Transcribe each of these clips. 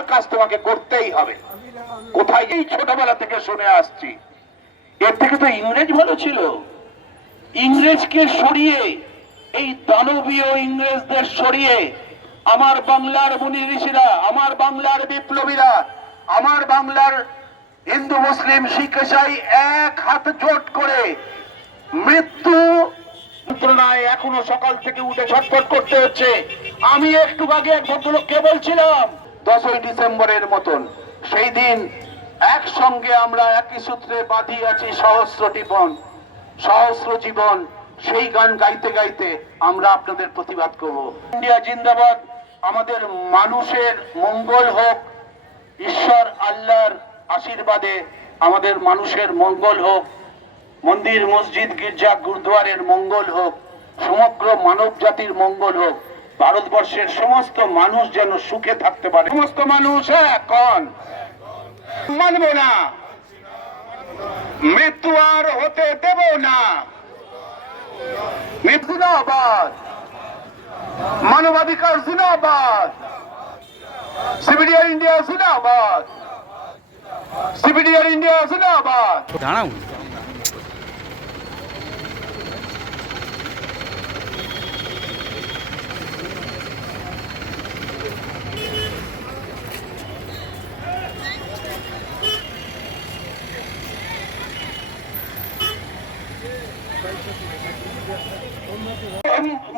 আমার কাজ তোমাকে করতেই হবে। কোথায় এই ছোটবেলা থেকে শুনে আসছি, এর থেকে তো ইংরেজ ভালো ছিল। ইংরেজকে সরিয়ে, এই দানবীয় ইংরেজদের সরিয়ে আমার বাংলার মুনি ঋষিরা, আমার বাংলার বিপ্লবীরা, আমার বাংলার হিন্দু মুসলিম শিখ ইসাই এক হাত জোট করে মৃত্যু যন্ত্রণায় এখনো সকাল থেকে উঠে ছটফট করতে হচ্ছে। আমি একটু আগে এক ভদ্রলোককে বলছিলাম 10ই ডিসেম্বরের মতন সেই দিন একসঙ্গে আমরা একই সূত্রে বাঁধি আছি সহস্র জীবন, সেই গান গাইতে গাইতে আমরা আপনাদের প্রতিবাদ করব। ইন্ডিয়া জিন্দাবাদ। আমাদের মানুষের মঙ্গল হোক, ঈশ্বর আল্লাহর আশীর্বাদে আমাদের মানুষের মঙ্গল হোক, মন্দির মসজিদ গির্জা গুরুদ্বারের মঙ্গল হোক, সমগ্র মানব জাতির মঙ্গল হোক, ভারতবর্ষের সমস্ত মানুষ যেন সুখে থাকতে পারে। সমস্ত মানুষ এখন মানব না, মৃত্যু আর হতে দেব না। মৃত্যু জিন্দাবাদ, মানবাধিকার জিন্দাবাদ, সিপিডিআর ইন্ডিয়া জিন্দাবাদ, সিপিডিআর ইন্ডিয়া জিন্দাবাদ। দাঁড়াও,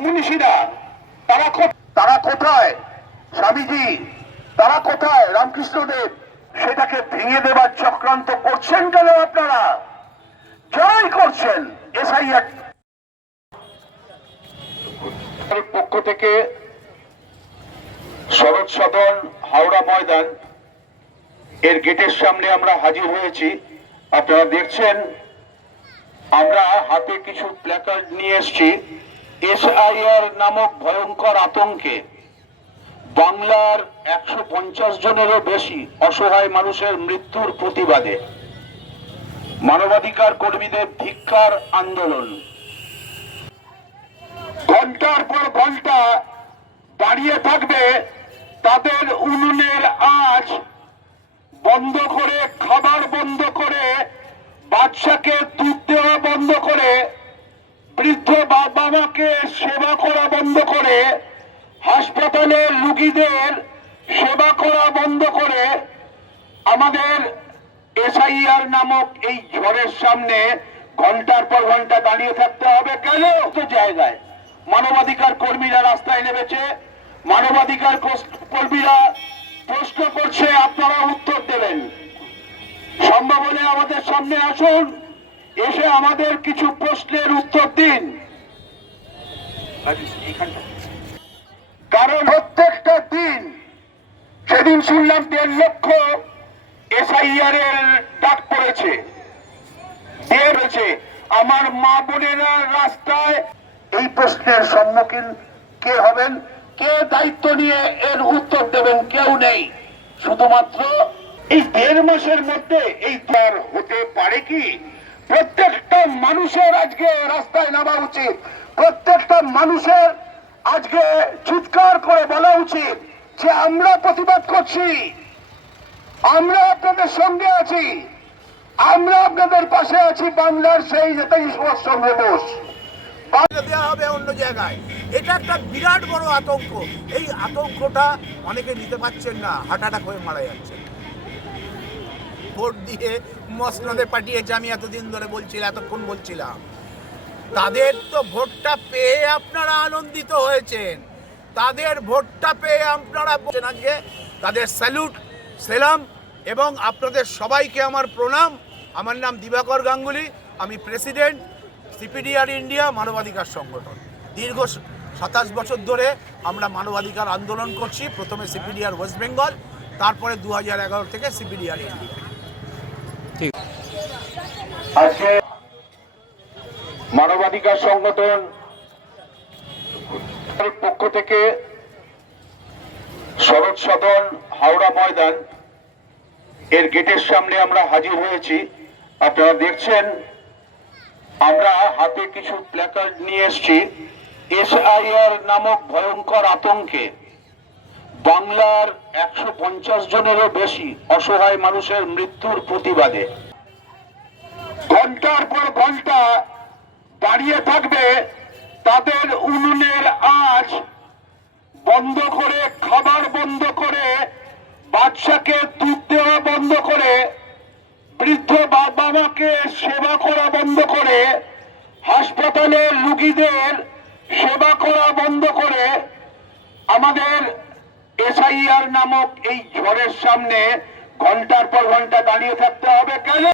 মুনিশিরা তারা কোথায়? স্বামীজি তারা কোথায়? রামকৃষ্ণদেব সেটাকে ভেঙে দেবার চক্রান্ত করছেন কেন আপনারা? যারাই করছেন এসআইআর পক্ষ থেকে শরৎ সদন হাওড়া ময়দান এর গেটের সামনে আমরা হাজির হয়েছি। আপনারা দেখছেন আমরা হাতে কিছু প্ল্যাকার্ড নিয়ে এসেছি। এসআইআর নামক ভয়ঙ্কর আতঙ্কে বাংলার 150 জনেরও বেশি অসহায় মানুষের মৃত্যুর প্রতিবাদে মানবাধিকার কর্মীদের ধিক্কার আন্দোলন ঘন্টার পর ঘন্টা দাঁড়িয়ে থাকবে। তাদের উনুনের আঁচ বন্ধ করে, খাবার বন্ধ করে, বাচ্চাকে দুধ দেওয়া বন্ধ করে, বৃদ্ধ বাবা মাকে সেবা করা বন্ধ করে, হাসপাতালে রোগীদের সেবা করা বন্ধ করে আমাদের এসআইআর নামক এই ঝড়ের সামনে ঘন্টার পর ঘন্টা দাঁড়িয়ে থাকতে হবে কেন? তো জায়গায় মানবাধিকার কর্মীরা রাস্তায় নেমেছে, মানবাধিকার কর্মীরা প্রশ্ন করছে, আপনারা উত্তর দেবেন। সম্ভব হলে আমাদের সামনে আসুন, এসে আমাদের কিছু প্রশ্নের উত্তর দিন। কারণ প্রত্যেকটা দিন, সেদিন শুনলাম 1.5 লক্ষ এসআইআর এর ডাক পড়েছে। আমার মা বোনেরা রাস্তায়। এই প্রশ্নের সম্মুখীন কে হবেন? কে দায়িত্ব নিয়ে এর উত্তর দেবেন? কেউ নেই। শুধুমাত্র এই 1.5 মাসের মধ্যে এই তার হতে পারে কি? প্রত্যেকটা মানুষের আজকে রাস্তায় নামা উচিত। প্রত্যেকটা মানুষের আজকে চিৎকার করে বলা উচিত যে আমরা প্রতিবাদ করছি, আমরা আপনাদের সঙ্গে আছি, আমরা আপনাদের পাশে আছি। বাংলার সেই নেতাজি সুভাষচন্দ্র বোস দেওয়া হবে অন্য জায়গায়। এটা একটা বিরাট বড় আতঙ্ক। এই আতঙ্কটা অনেকে নিতে পারছেন না, হার্ট অ্যাটাক হয়ে মারা যাচ্ছে। ভোট দিয়ে মসনদে পাঠিয়েছে, আমি এতদিন ধরে এতক্ষণ বলছিলাম। তাদের তো ভোটটা পেয়ে আপনারা আনন্দিত হয়েছেন, তাদের ভোটটা পেয়ে আপনারা বলছেন আজকে তাদের স্যালুট, সেলাম এবং আপনাদের সবাইকে আমার প্রণাম। আমার নাম দিবাকর গাঙ্গুলি, আমি প্রেসিডেন্ট সিপিডিআর ইন্ডিয়া মানবাধিকার সংগঠন। দীর্ঘ 27 বছর ধরে আমরা মানবাধিকার আন্দোলন করছি। প্রথমে সিপিডিআর ওয়েস্ট বেঙ্গল, তারপরে 2011 থেকে সিপিডিআর ইন্ডিয়া। আজকে মানবাধিকার সংগঠন পক্ষ থেকে শরৎ সদন হাওড়া ময়দান এর গেটের সামনে আমরা হাজির হয়েছি। আপনারা দেখছেন আমরা হাতে কিছু প্ল্যাকার্ড নিয়ে এসেছি। এসআইআর নামক ভয়ঙ্কর আতঙ্কে বাংলার 150 জনেরও বেশি অসহায় মানুষের মৃত্যুর প্রতিবাদে ঘন্টার পর ঘন্টা দাঁড়িয়ে থাকবে, তাদের উনুনের আঁচ বন্ধ করে, খাবার বন্ধ করে, বাচ্চাকে দুধ দেওয়া বন্ধ করে, বৃদ্ধ বাবা মাকে সেবা করা বন্ধ করে, হাসপাতালে রোগীদের সেবা করা বন্ধ করে আমাদের এসআইআর নামক এই ঝড়ের সামনে ঘন্টার পর ঘন্টা দাঁড়িয়ে থাকতে হবে। কেন?